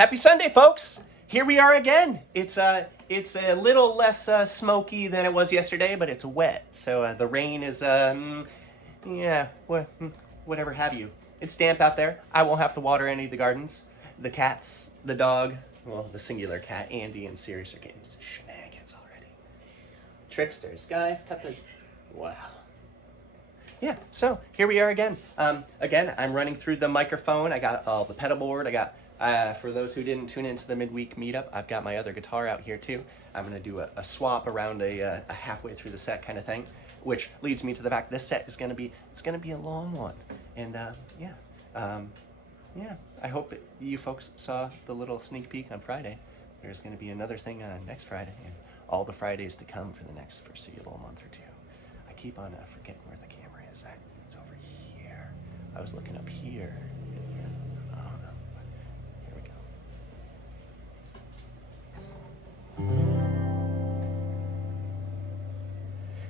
Happy Sunday, folks! Here we are again. It's a little less smoky than it was yesterday, but it's wet. So the rain is yeah, whatever have you. It's damp out there. I won't have to water any of the gardens. The cats, the dog, well, the singular cat, Andy and Sirius are getting shenanigans already. Tricksters, guys, cut the. Wow. Yeah, so here we are again. Again, I'm running through the microphone. I got the pedal board. I got, for those who didn't tune into the midweek meetup, I've got my other guitar out here too. I'm going to do a swap around a halfway through the set kind of thing, which leads me to the fact this set is going to be, it's going to be a long one. And yeah, I hope you folks saw the little sneak peek on Friday. There's going to be another thing next Friday and all the Fridays to come for the next foreseeable month or two. I keep on forgetting where the camera is. It's over here. I was looking up here. Oh no, here we go.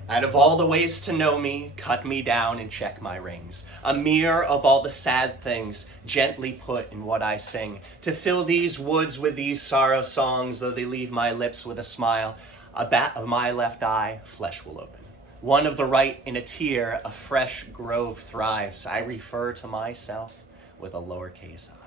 Out of all the ways to know me, cut me down and check my rings. A mirror of all the sad things, gently put in what I sing. To fill these woods with these sorrow songs, though they leave my lips with a smile. A bat of my left eye, flesh will open. One of the right in a tear, a fresh grove thrives. I refer to myself with a lowercase I.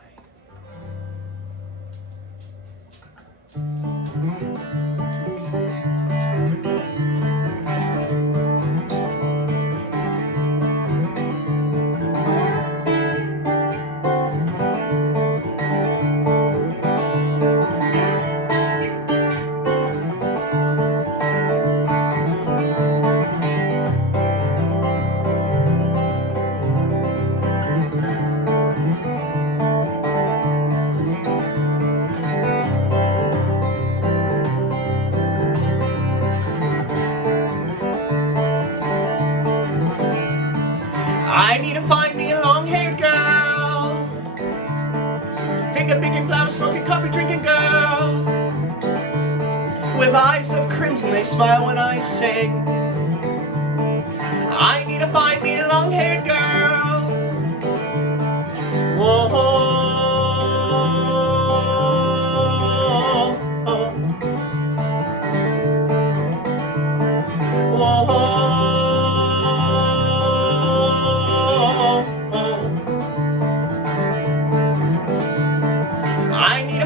I need to find me a long-haired girl, finger-picking, flower-smoking, coffee-drinking girl, with eyes of crimson, they smile when I sing. I need to find me a long-haired girl. Whoa, whoa.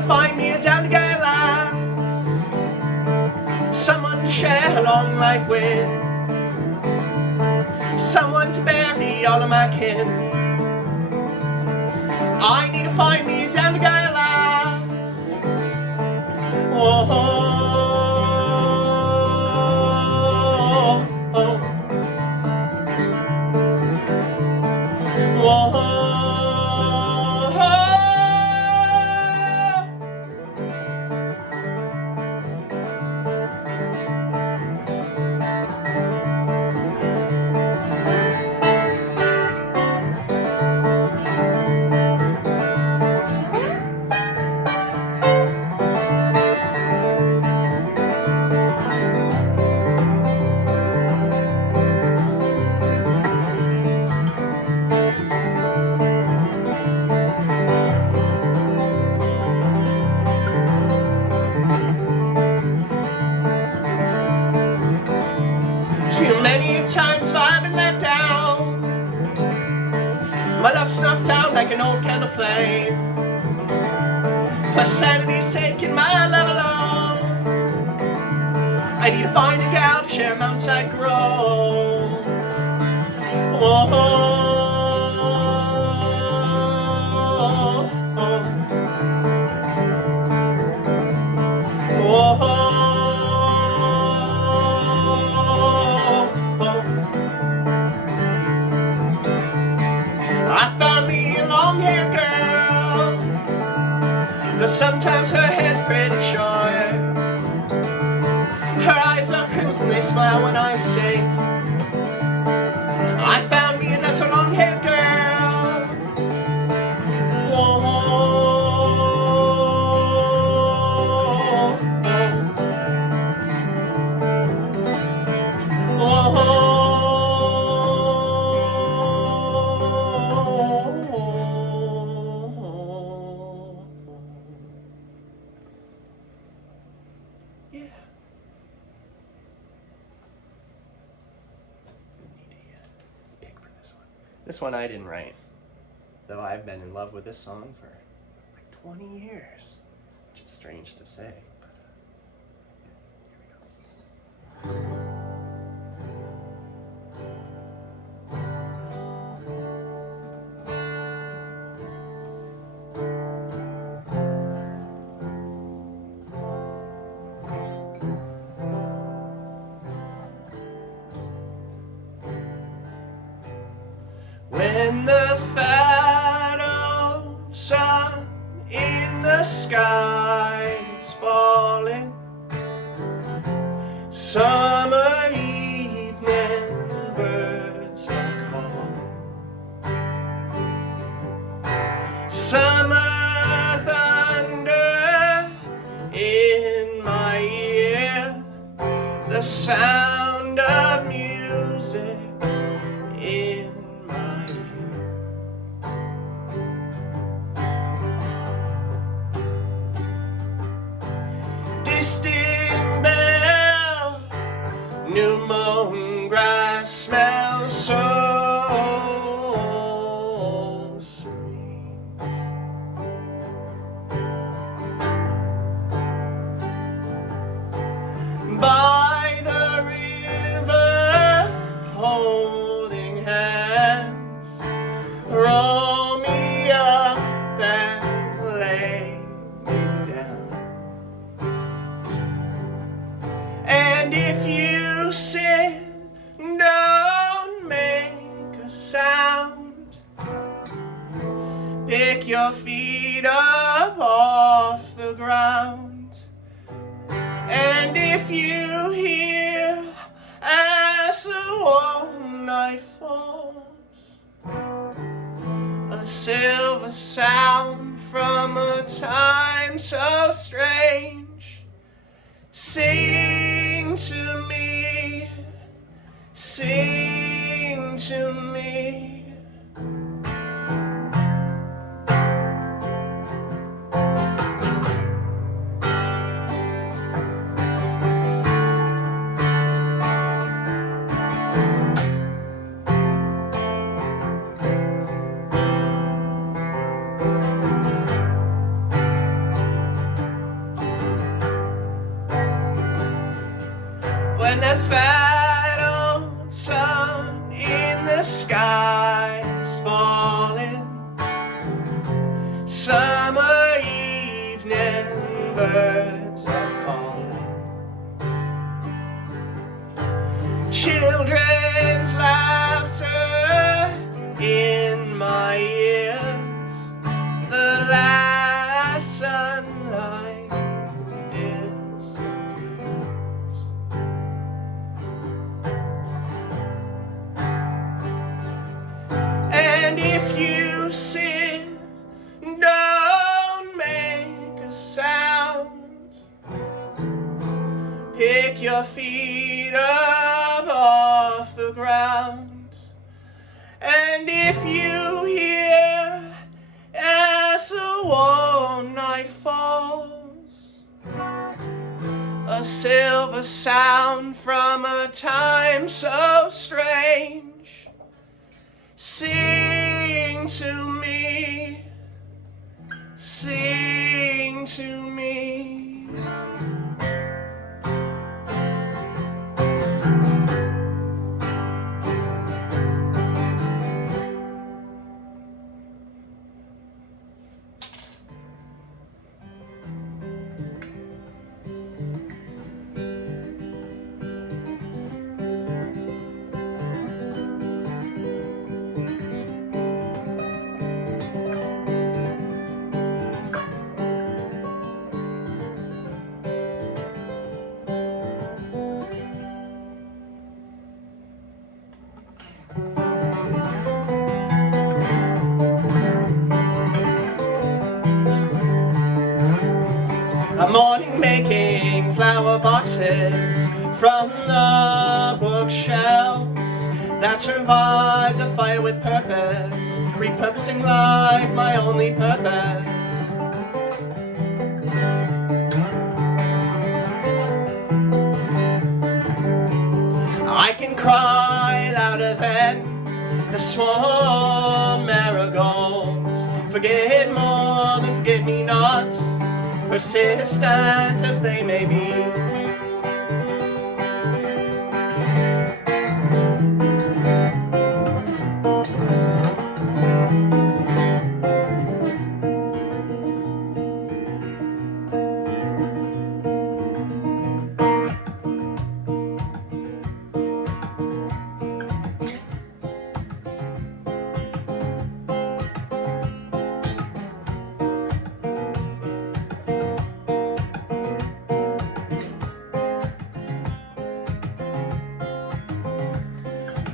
Find me a down-to-guy lass, someone to share a long life with, someone to bury all of my kin. I need to find me a down-to-guy lass. Whoa, whoa. Too many times I've been let down, my love snuffed out like an old candle flame. For sanity's sake and my love alone, I need to find a gal to share a mountainside grow. Whoa. I found me a long-haired girl, though sometimes her hair's pretty short. Her eyes are crimson, they smile when I sing. I found me a not so long-haired girl. Whoa, whoa, whoa. This one I didn't write, though I've been in love with this song for like 20 years, which is strange to say. But, here we go. When the fat old sun in the sky is falling, summer evening birds are calling, summer thunder in my ear, the sound of music in my ear. Distant bell, new mown grass smells so sweet. By the river, holding hands, roll me up and lay me down. And if you sit, don't make a sound. Pick your feet up off the ground. And if you hear as the warm night falls, a silver sound from a time so strange, sing to me, sing to me. When the fat old sun in the sky is falling, summer evening birds are calling, children's laughter in my ears, the last sunlight disappears. And if you sit, don't make a sound. Pick your feet up off the ground. And if you hear as the warm night falls, a silver sound from a time so strange, sing to me, sing to me. A morning making flower boxes from the bookshelves that survived the fire with purpose, repurposing life my only purpose. I can cry louder than the swamp marigolds forget more than forget-me-nots, persistent as they may be.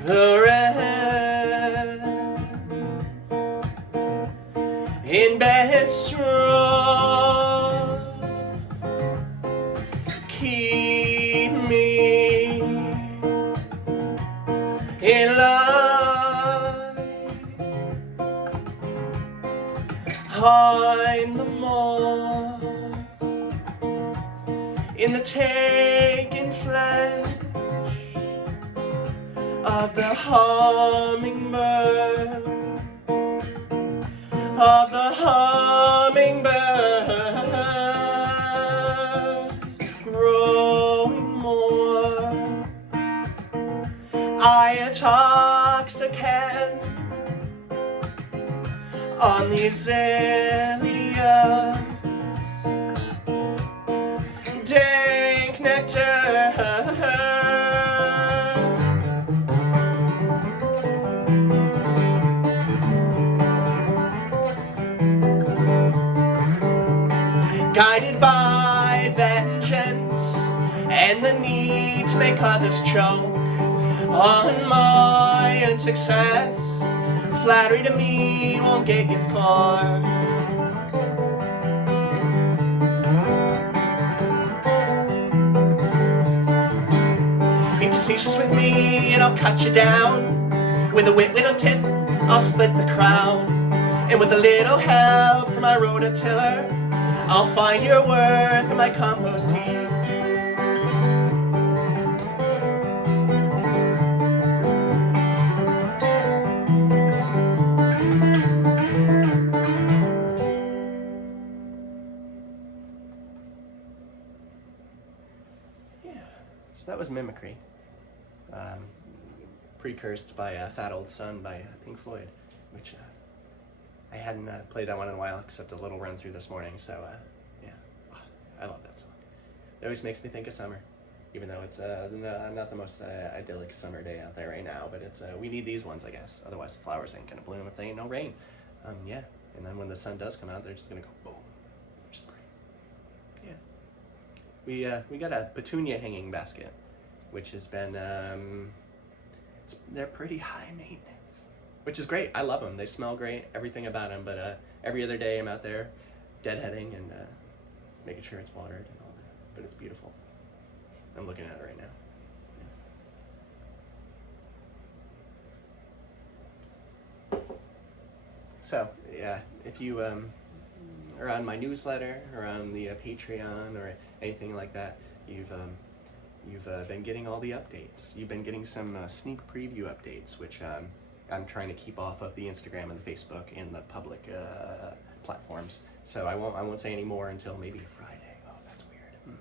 The red in bed straw keep me in line. Hide the moth in the taken flesh of the hummingbird, of the hummingbird, growing more intoxicant on these aliens, dank nectar. Guided by vengeance and the need to make others choke on my unsuccess, flattery to me won't get you far. Be facetious with me and I'll cut you down. With a wit-whittle tip, I'll split the crown. And with a little help from my rototiller, I'll find your worth in my compost heap. Yeah, so that was Mimicry. Precursed by Fat Old Sun by Pink Floyd, which I hadn't played that one in a while, except a little run through this morning, so yeah, I love that song. It always makes me think of summer, even though it's not the most idyllic summer day out there right now, but it's we need these ones, I guess, otherwise the flowers ain't gonna bloom if there ain't no rain. Yeah, and then when the sun does come out, they're just gonna go boom, which is great. Yeah. We got a petunia hanging basket, which has been, they're pretty high maintenance, which is great. I love them. They smell great, everything about them, but every other day I'm out there deadheading and making sure it's watered and all that, but it's beautiful. I'm looking at it right now. Yeah. So, yeah, if you are on my newsletter or on the Patreon or anything like that, you've been getting all the updates. You've been getting some sneak preview updates, which I'm trying to keep off of the Instagram and the Facebook and the public platforms. So I won't say any more until maybe Friday. Oh, that's weird.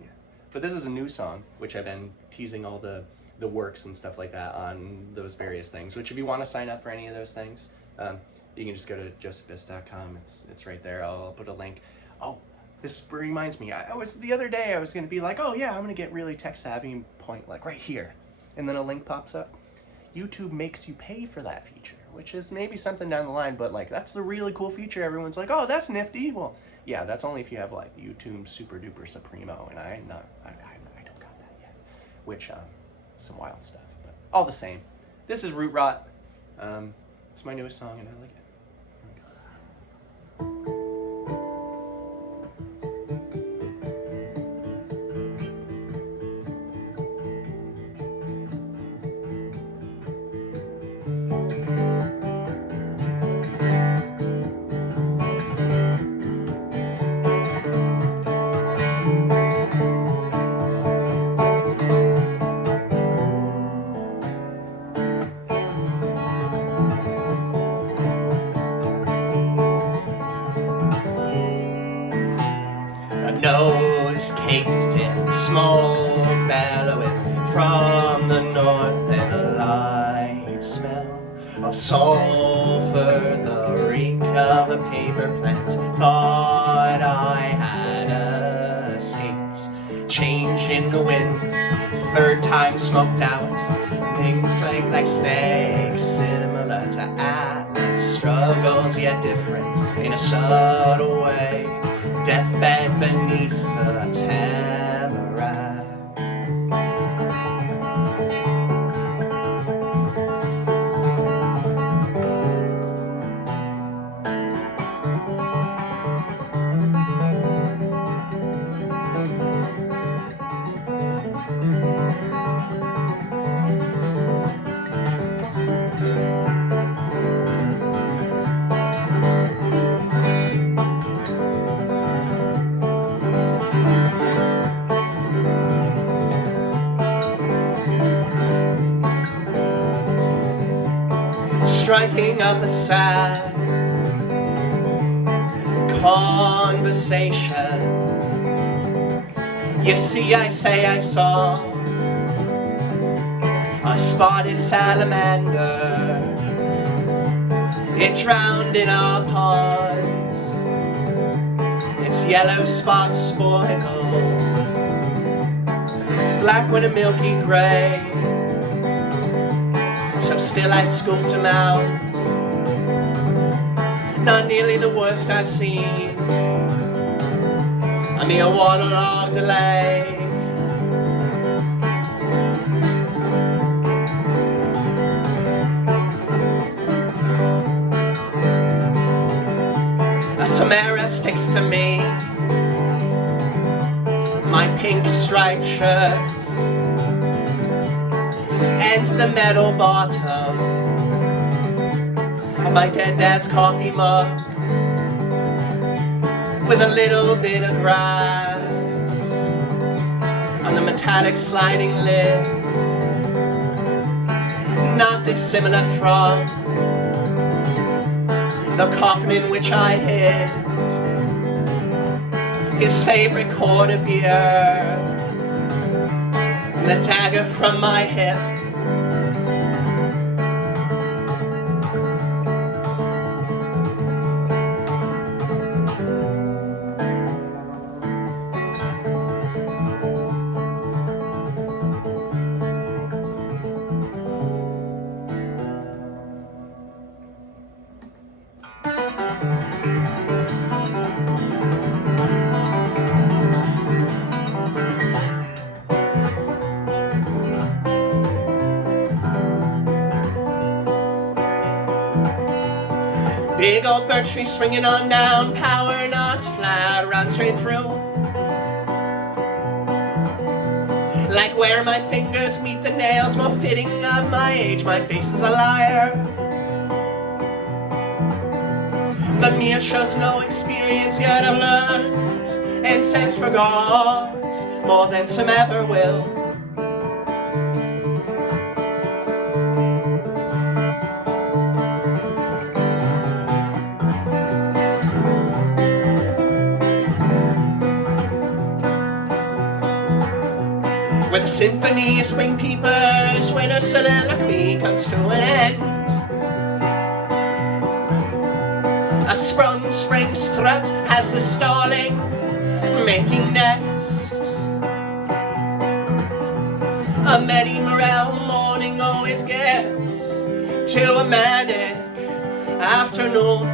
Yeah. But this is a new song, which I've been teasing all the works and stuff like that on those various things. Which if you want to sign up for any of those things, you can just go to josephus.com. It's right there. I'll put a link. Oh. This reminds me, the other day I was going to be like, oh yeah, I'm going to get really tech savvy and point like right here. And then a link pops up. YouTube makes you pay for that feature, which is maybe something down the line, but like that's the really cool feature. Everyone's like, oh, that's nifty. Well, yeah, that's only if you have like YouTube Super Duper Supremo, and I don't got that yet, which some wild stuff, but all the same. This is Root Rot. It's my newest song and I like it. nose caked in smoke bellowing from the north, and a light smell of sulphur, the reek of a paper plant. Thought I had escaped. Change in the wind, third time smoked out. Wings sank like snakes, similar to Atlas. Struggles yet different in a subtle way. Deathbed beneath the tamarack. Striking up a sad conversation. You see, I say I saw a spotted salamander. It drowned in our ponds. Its yellow spots spoiled, black when a milky gray. So still I scooped him out. Not nearly the worst I've seen. A mere waterlogged delay. A Samara sticks to me. My pink striped shirts and the metal bottom of my dead dad's coffee mug, with a little bit of grass on the metallic sliding lid, not dissimilar from the coffin in which I hid his favorite quart of beer, and the dagger from my hip. Big old birch tree swinging on down, power knocked flat, run straight through. Like where my fingers meet the nails, more fitting of my age, my face is a liar. The mirror shows no experience, yet I've learned and since forgot more than some ever will. Where the symphony of spring peepers, when a soliloquy comes to an end. A sprung spring's threat has the starling making nest. A Medi Morel morning always gets to a manic afternoon.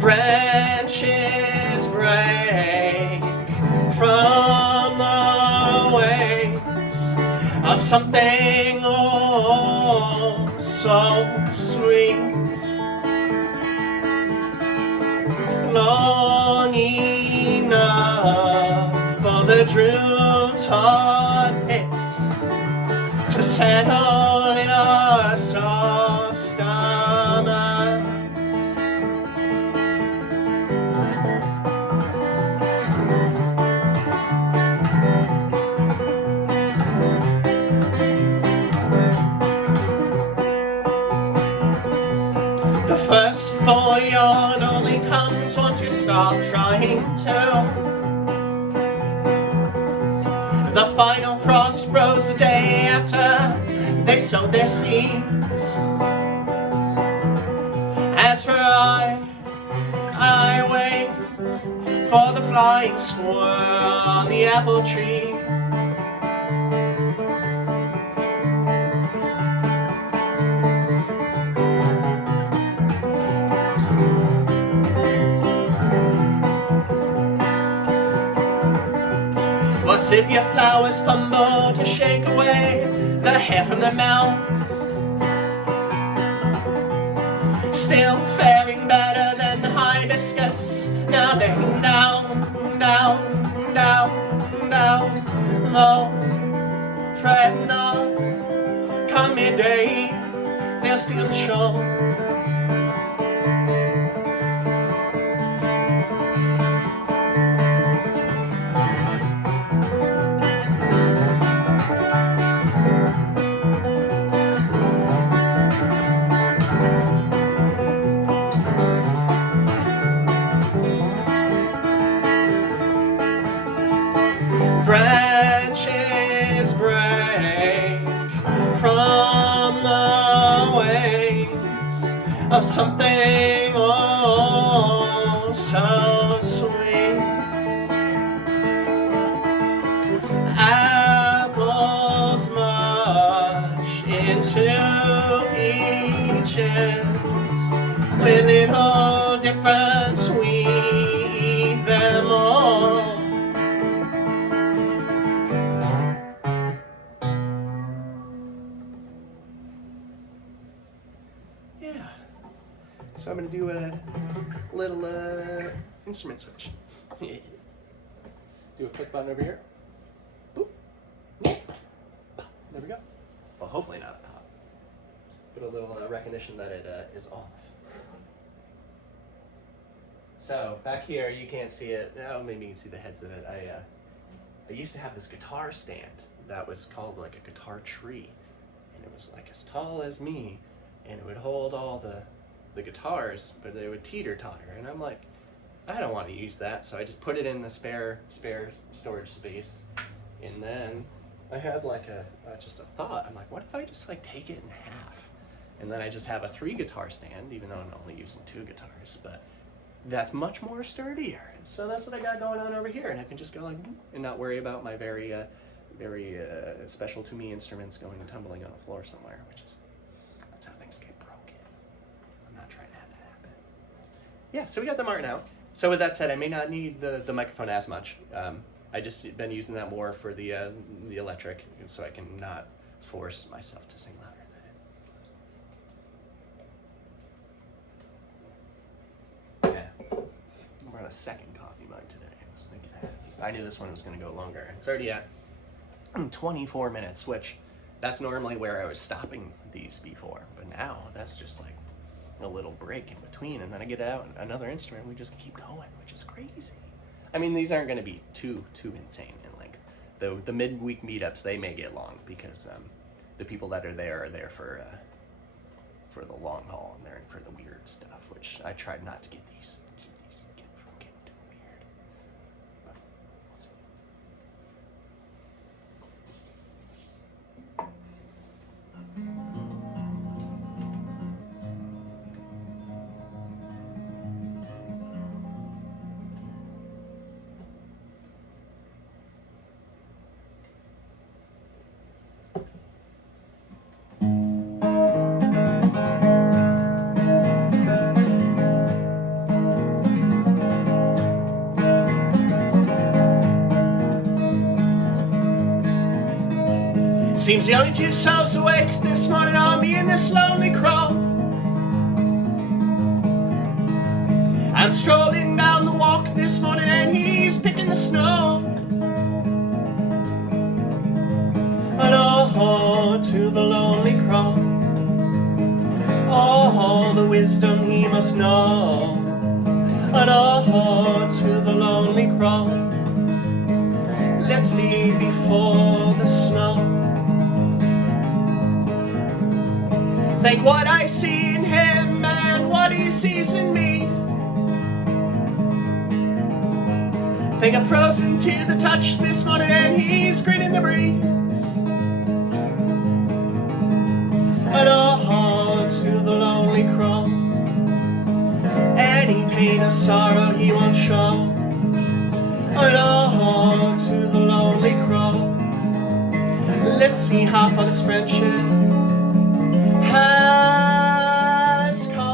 Branches break from the wings of something oh so sweet, long enough for the droop-taught pits to settle in our song. The first full yawn only comes once you stop trying to. The final frost froze the day after they sowed their seeds. As for I wait for the flying squirrel on the apple tree. Forsythia flowers fumble to shake away the hair from their mouths. Still faring better than the hibiscus. Now they're down, down, down, down. Though fret not, come midday, they'll steal the show. Branches break from the wings of something oh so sweet. Apples mush into peaches with little difference we eat them all. Yeah, so I'm going to do a little instrument switch. Do a click button over here. Boop. Boop. There we go. Well, hopefully not a pop. Get a little recognition that it is off. So back here, you can't see it. Oh, maybe you can see the heads of it. I used to have this guitar stand that was called like a guitar tree, and it was like as tall as me. And it would hold all the guitars, but they would teeter-totter. And I'm like, I don't want to use that, so I just put it in the spare storage space. And then I had like just a thought. I'm like, what if I just like take it in half? And then I just have a 3-guitar stand, even though I'm only using 2 guitars, but that's much more sturdier. So that's what I got going on over here, and I can just go like, and not worry about my very special to me instruments going and tumbling on the floor somewhere, which is, that's how things get broken. I'm not trying to have that happen. Yeah, so we got the Martin out. So with that said, I may not need the microphone as much. I just been using that more for the electric, so I can not force myself to sing louder than it. Yeah, we're on a second coffee mug today. I was thinking, I knew this one was going to go longer. It's already at 24 minutes, which that's normally where I was stopping these before, but now that's just like a little break in between, and then I get out another instrument, we just keep going, which is crazy. I mean, these aren't going to be too insane in length. The midweek meetups, they may get long because the people that are there for the long haul, and they're in for the weird stuff, which I tried not to get these from getting too weird. But we'll see. Seems the only 2 souls awake this morning are me and this lonely crow. I'm strolling down the walk this morning and he's picking the snow. And oh, to the lonely crow, oh, the wisdom he must know. And oh, to the lonely crow, let's see before the snow. Think what I see in him man what he sees in me. Think I'm frozen to the touch this morning and he's grinning the breeze. And oh, to the lonely crow, any pain or sorrow he won't show. And oh, to the lonely crow, let's see how far this friendship has come.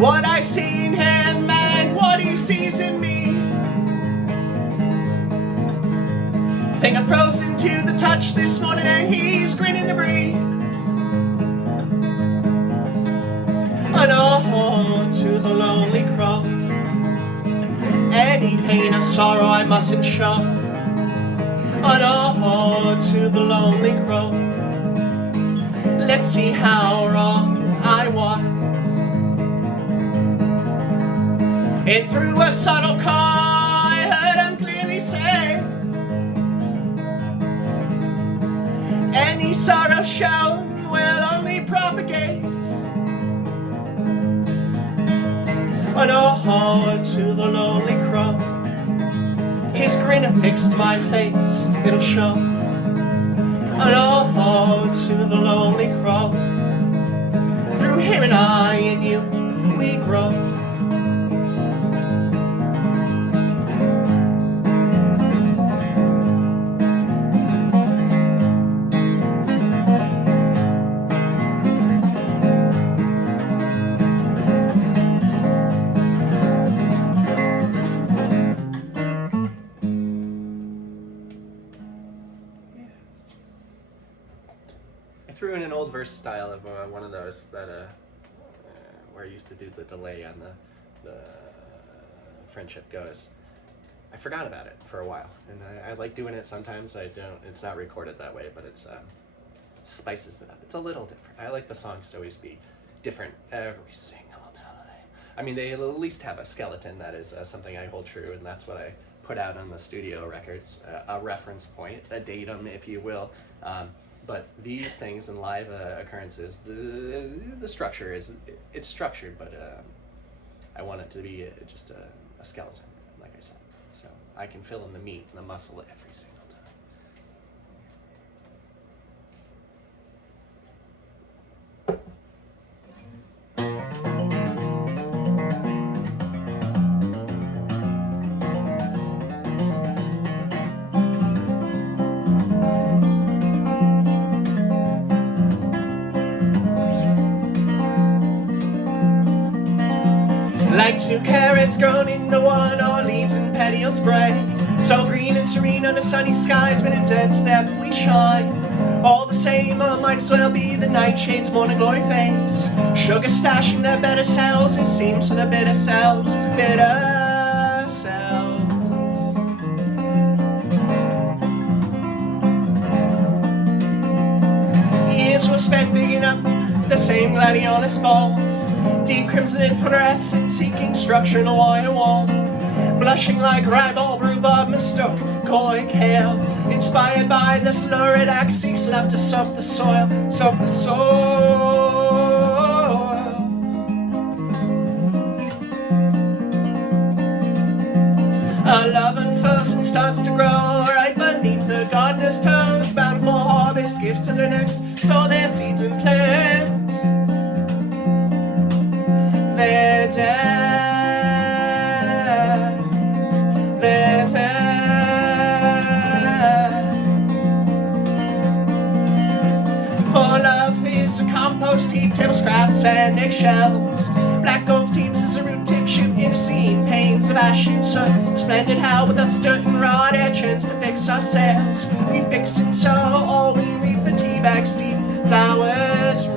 What I see in him and what he sees in me. Think I'm frozen to the touch this morning and he's grinning the breeze. And oh, to the lonely crow, any pain or sorrow I mustn't show. And oh, to the lonely crow, let's see how wrong I was. And through a subtle call I heard him clearly say, any sorrow shown will only propagate. And oh, to the lonely crow, his grin affixed my face, it'll show. And oh, to the lonely crow, through him and I and you we grow. I threw in an old verse style of one of those that where I used to do the delay on the friendship goes. I forgot about it for a while, and I like doing it sometimes. I don't. It's not recorded that way, but it's spices it up. It's a little different. I like the songs to always be different every single time. I mean, they at least have a skeleton that is something I hold true, and that's what I put out on the studio records, a reference point, a datum, if you will. But these things in live occurrences, the structure is, it's structured, but I want it to be just a skeleton, like I said. So I can fill in the meat and the muscle every single like 2 carrots grown into one, or leaves in petioles spray. So green and serene under sunny skies, but in dead step we shine. All the same, might as well be the nightshade's morning glory face. Sugar stashing their better selves, it seems to the bitter selves, bitter selves. Years were spent digging up the same gladiolus balls, deep crimson inflorescence seeking structure in a wire wall, blushing like ribald rhubarb mistook coy kale, inspired by this lurid axis left to soak the soil, soak the soil. A love unfurls and starts to grow right beneath the gardener's toes. Bountiful harvest gives to the next, store their seeds and plants. They're dead, they're dead. For is a compost heap, table scraps and eggshells. Black gold steams as a root tip shoot in a scene. Panes of ash and soot, splendid how with us dirt and rod air churns to fix our sails. We fix it so all we reap the tea bag steep flowers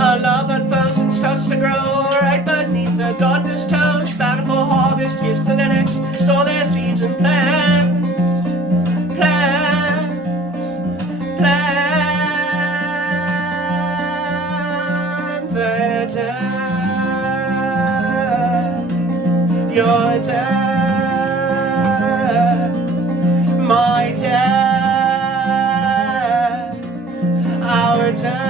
Our love unfurls and starts to grow right beneath the gardener's toes. Bountiful harvest gives to the next, store their seeds and plants, plant their dead, your dead, my dead, our dead.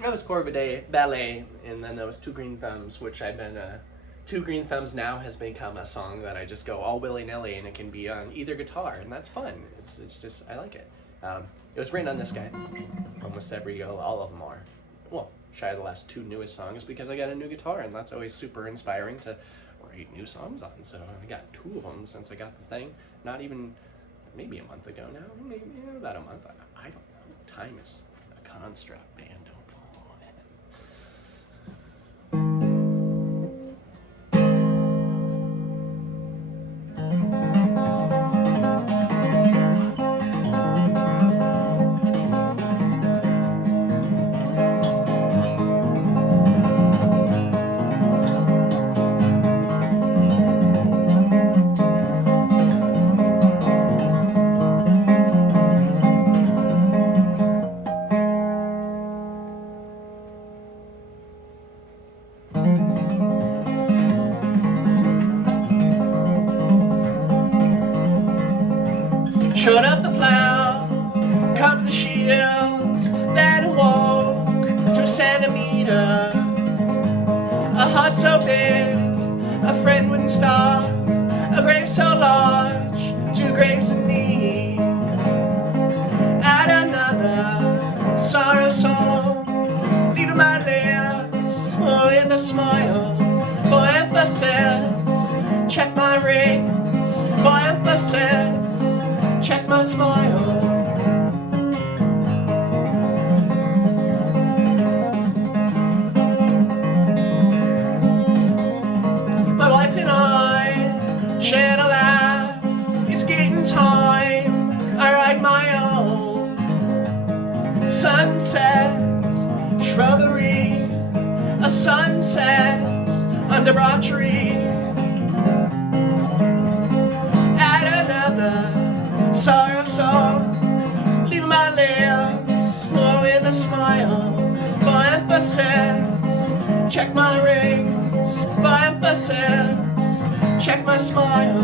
That was Corvidae Ballet, and then there was Two Green Thumbs, which I've been, Two Green Thumbs now has become a song that I just go all willy-nilly, and it can be on either guitar, and that's fun. It's just, I like it. It was written on this guy. Almost all of them are. Well, shy of the last two newest songs, because I got a new guitar, and that's always super inspiring to write new songs on, so I got two of them since I got the thing. Not even, maybe a month ago now, maybe about a month, I don't know. Time is a construct, man. Shut up the plow, cut the shield, then walk to a centimeter. A heart so big, a friend wouldn't stop. A grave so large, two graves in me. Add another sorrow song, leaving my lips with a smile. For emphasis, check my rings. For emphasis, check my smile. My wife and I shared a laugh. It's getting time I write my own. Sunset, shrubbery, a sunset under broad tree. Add another sorrow song, leave my lips with a smile. For emphasis, check my rings. For emphasis, check my smile.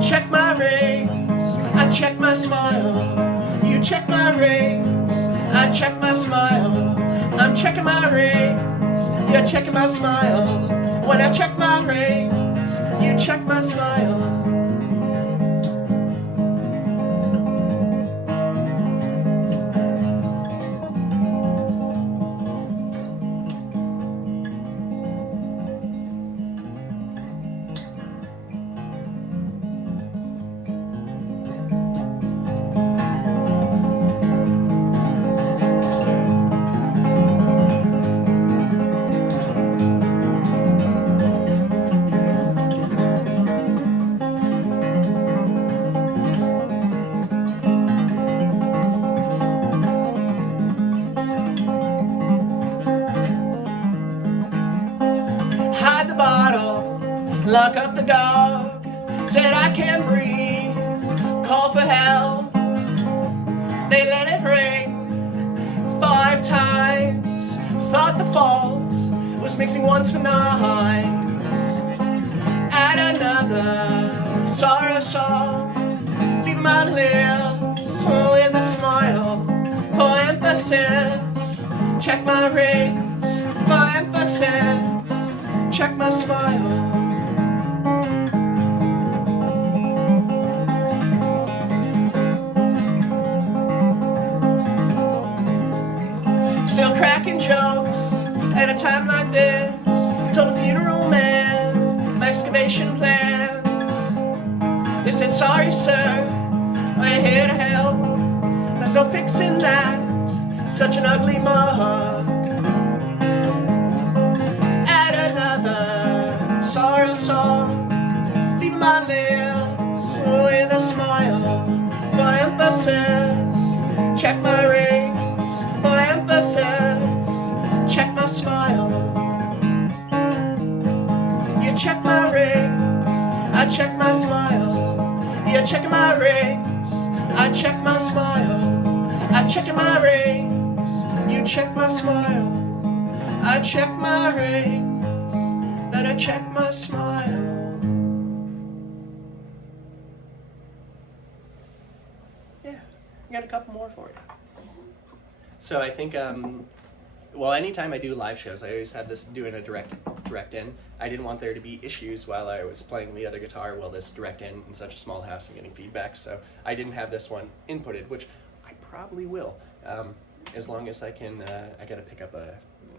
Check my rings, I check my smile. You check my rings, I check my smile. I'm checking my rings, you're checking my smile. When I check my rings, you check my smile. Hide the bottle, lock up the dog. Said I can't breathe, call for help. They let it ring 5 times. Thought the fault was mixing ones for nines. Add another sorrow song, leave my lips with a smile. For emphasis, check my rings, my emphasis, check my smile. Still cracking jokes at a time like this. Told a funeral man my excavation plans. They said, sorry sir, we're here to help. There's no fixing that, such an ugly mug. Add another sorrow song, leave my lips with a smile. For emphasis, check my rings. For emphasis, check my smile. You check my rings, I check my smile. You're checking my rings, I check my smile. I check my rings, you check my smile. I check my rings, then I check my smile. Yeah, I got a couple more for you. So I think, well, anytime I do live shows, I always have this doing a direct in. I didn't want there to be issues while I was playing the other guitar while this direct in such a small house and getting feedback, so I didn't have this one inputted, which I probably will, as long as I can. I gotta pick up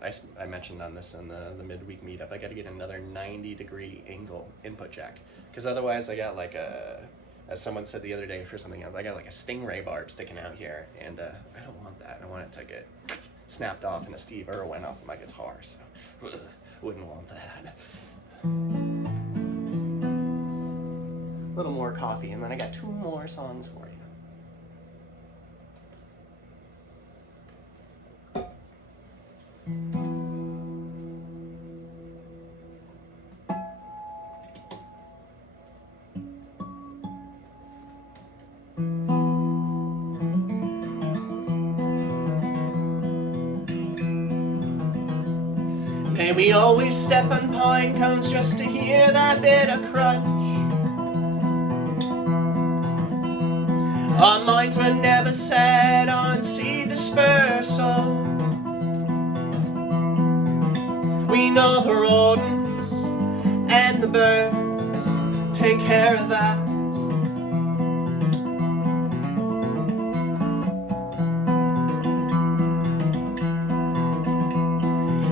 I mentioned on this in the midweek meetup, I gotta get another 90-degree angle input jack, because otherwise I got like as someone said the other day for something else, I got like a stingray barb sticking out here, and I don't want that. I want it to get snapped off and a Steve Irwin off of my guitar, so wouldn't want that. A little more coffee, and then I got 2 more songs for you. May we always step on pine cones just to hear that bit of crunch. Our minds were never set on seed dispersal. We know the rodents and the birds take care of that.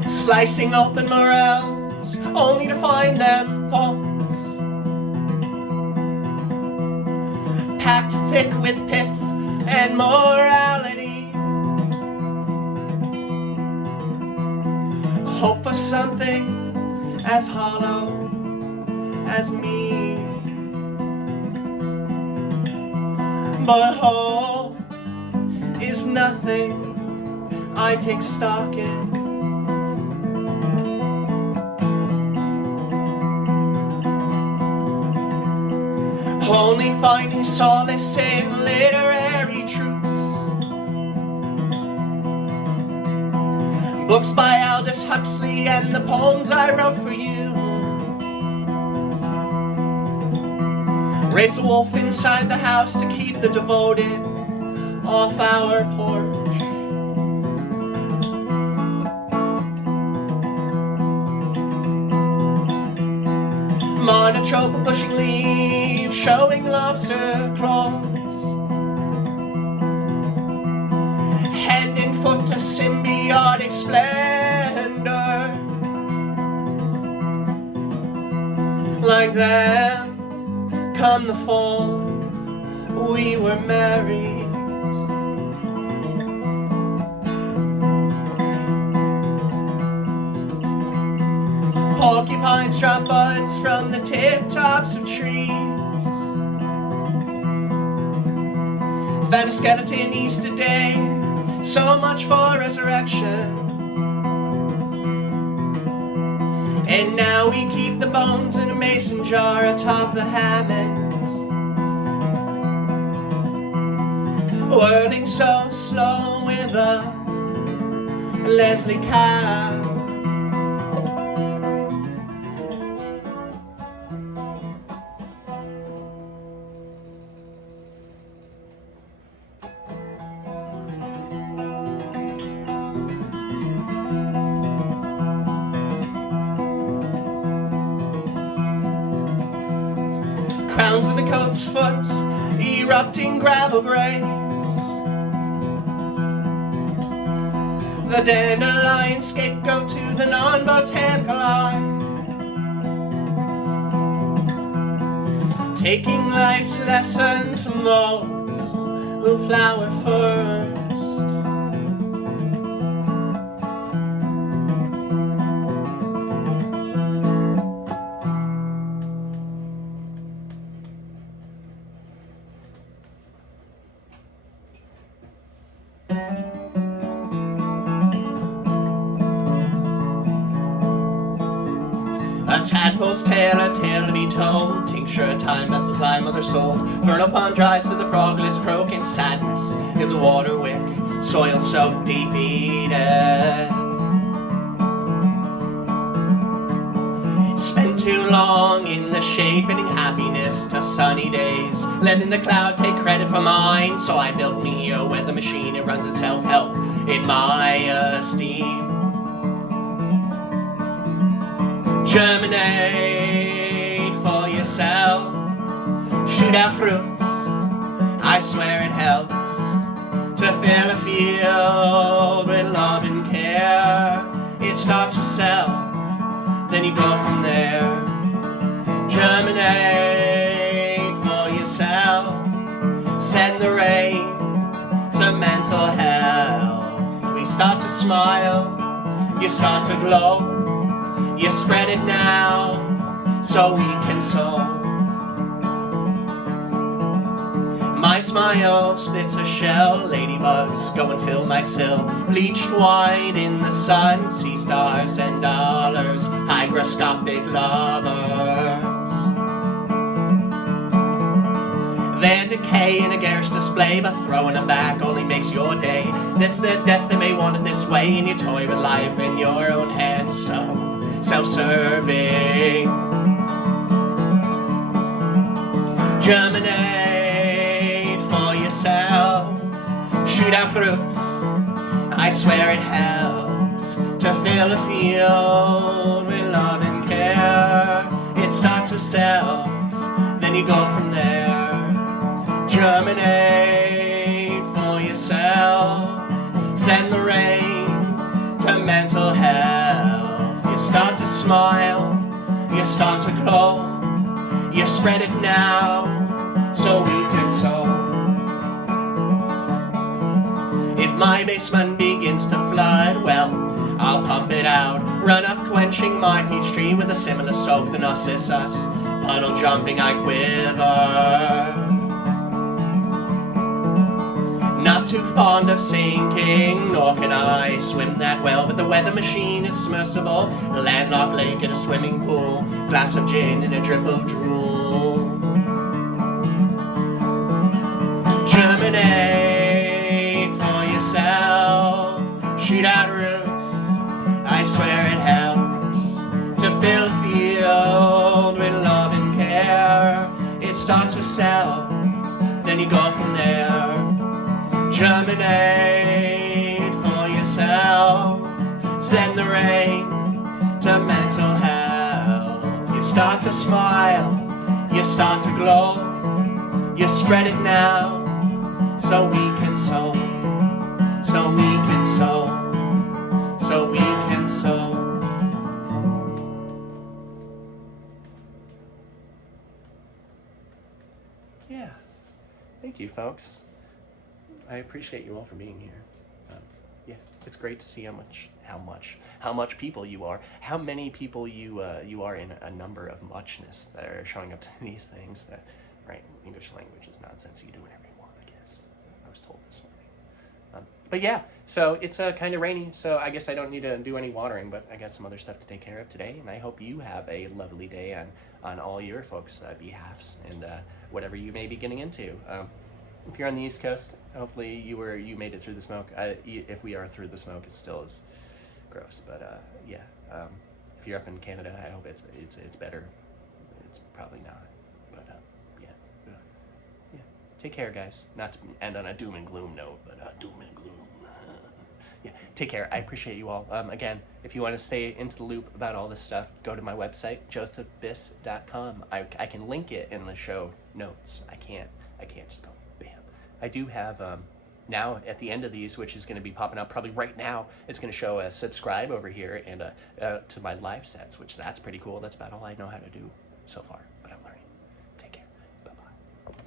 Slicing open morels only to find them false, packed thick with pith and morality. Hope for something as hollow as me, but hope is nothing I take stock in. Only finding solace in literary truths. Books by Aldous Huxley and the poems I wrote for you. Raise a wolf inside the house to keep the devoted off our porch. Monotrope of bushing leaves showing lobster claws. Hand and foot to symbiotic splendor. Like them, come the fall, we were married. Porcupines drop buds from the tip-tops of trees. Found a skeleton Easter day, so much for resurrection. And now we keep the bones in a mason jar atop the Hammonds, whirling so slow with a Leslie cow. Sounds of the goat's foot, erupting gravel graves. The dandelion scapegoat to the non-botanical eye. Taking life's lessons from those who flower first. A tadpole's tale, a tale to be told. Tincture of time, best as thy mother sold. Vernal pond dries to the frogless croak, and sadness is a water wick, soil soaked, defeated. Spent too long in the shade, bending happiness to sunny days, letting the cloud take credit for mine. So I built me a weather machine, it runs itself, help in my esteem. Germinate for yourself, shoot out fruits, I swear it helps to fill a field with love and care. It starts with self, then you go from there. Germinate for yourself, send the rain to mental health. We start to smile, you start to glow. You spread it now, so we can sow. My smile splits a shell, ladybugs go and fill my sill. Bleached white in the sun, sea stars and dollars, hygroscopic lovers. Their decay in a garish display, but throwing them back only makes your day. That's their death, they may want it this way, and you toy with life in your own hands, so self-serving. Germinate for yourself, shoot out fruits, I swear it helps to fill a field with love and care. It starts with self, then you go from there. Germinate for yourself, send the rain to mental health. You start to smile, you start to glow. You spread it now, so we can sow. If my basement begins to flood, well, I'll pump it out. Runoff quenching my peach tree with a similar soak than Narcissus. Puddle jumping, I quiver. Not too fond of sinking, nor can I swim that well, but the weather machine is submersible. A landlocked lake in a swimming pool, glass of gin and a drip of drool. Germinate for yourself, shoot out roots, I swear it helps to fill a field with love and care. It starts with self, then you go from there. Germinate for yourself, send the rain to mental health. You start to smile, you start to glow. You spread it now, so we can sow, so we can sow, so we can sow. Yeah, thank you, folks. I appreciate you all for being here. Yeah, it's great to see how much people you are. How many people you are in a number of muchness that are showing up to these things. Right, English language is nonsense. You do whatever you want, I guess. I was told this morning. But yeah, so it's kind of rainy, so I guess I don't need to do any watering, but I got some other stuff to take care of today, and I hope you have a lovely day on all your folks' behalfs and whatever you may be getting into. If you're on the East Coast, hopefully you made it through the smoke. If we are through the smoke, it still is gross, but yeah. If you're up in Canada, I hope it's better. It's probably not, but yeah. Yeah. Take care, guys. Not to end on a doom and gloom note, but doom and gloom. Yeah, take care. I appreciate you all. Again, if you want to stay into the loop about all this stuff, go to my website, josephbiss.com. I can link it in the show notes. I can't just go bam. I do have now at the end of these, which is going to be popping up probably right now, it's going to show a subscribe over here and to my live sets, which that's pretty cool. That's about all I know how to do so far.